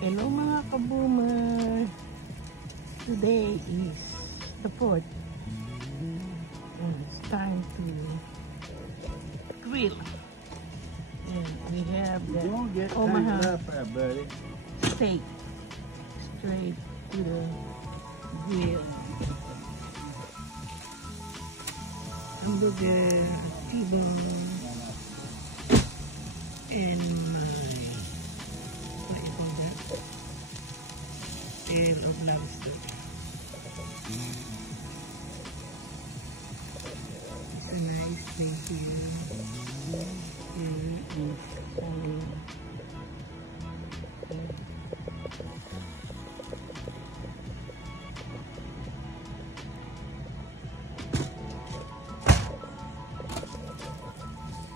Hello mga kaboomer! Today is the 4th and it's time to grill. And we have the Omaha steak straight to the grill. Hamburger, T-bone, and tail of lobster. It's a nice thing here.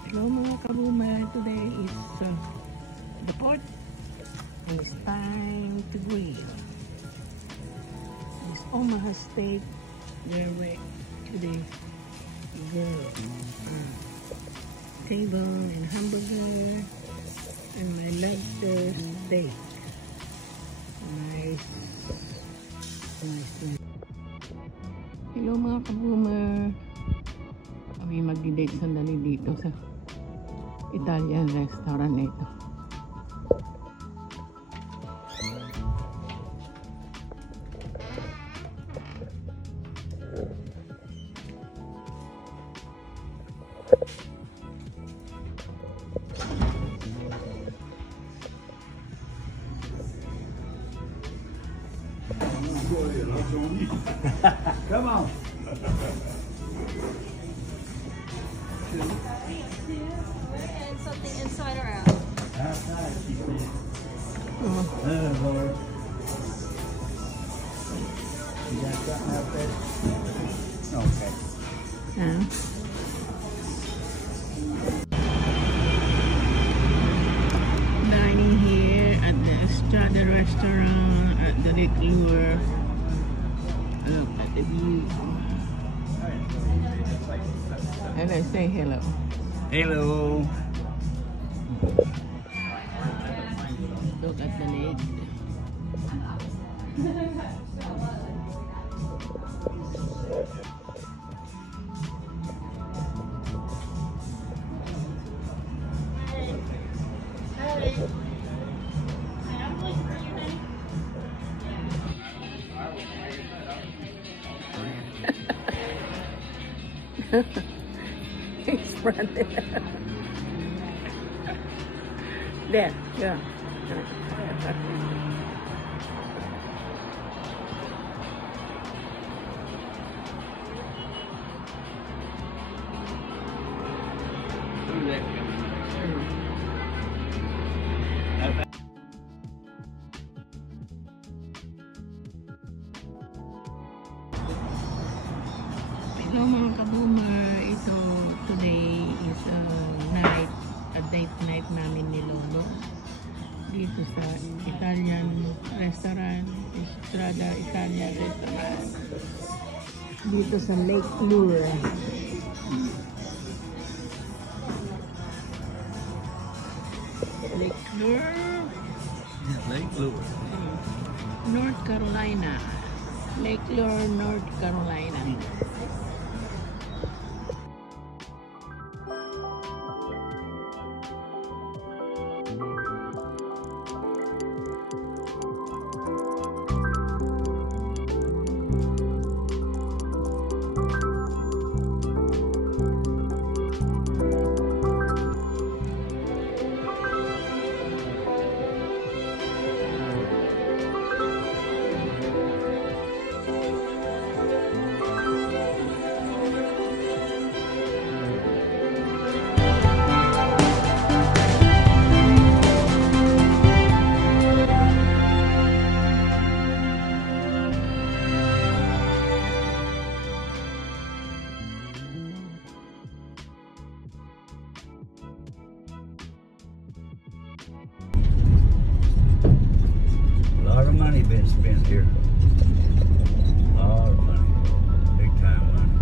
Hello mga kaboomer, today is the 4th and it's time to grill. This Omaha steak, they're right to the grill. Table and hamburger and my lobster steak. Nice thing. Hello mga kaboomer, kami magdi-date sandali dito sa Italian restaurant na ito. Come on. And something inside or out? Outside. Oh. Lord. You got something out there? Okay. Dining here at the Estrada restaurant at the Lake Lure. Look at the view. And I say hello. Hello. Look at the lake. He's running. There, yeah. Hello mga kaboomer, ito today is a date night namin ni Lolo dito sa Italian restaurant, Estrada Italian restaurant dito sa Lake Lure. Lake Lure, Lake Lure, North Carolina. Lake Lure, North Carolina. money been spent here. A lot of money. Big time money.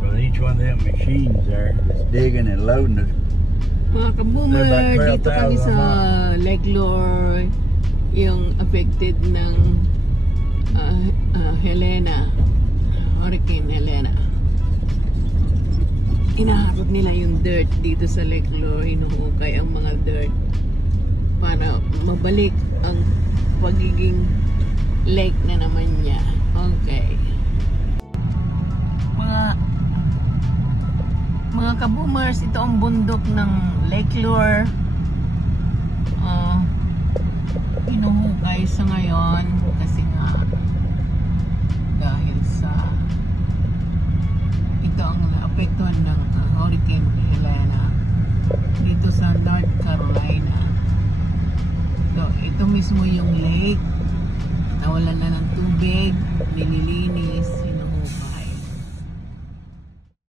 Because each one of them machines there is digging and loading Mga kaboomer, dito kami sa Lake Lure, yung affected ng Helena, Hurricane Helena. Inaharap nila yung dirt dito sa Lake Lure, hinuhukay ang mga dirt para mabalik ang pagiging lake na naman niya. Okay. Mga kaboomers, ito ang bundok ng Lake Lure. Hinuhukay sa ngayon kasi nga dahil sa ito ang naapektuhan ng Hurricane Helena dito sa North Carolina. So, ito mismo yung lake, nawalan na ng tubig, nililinis.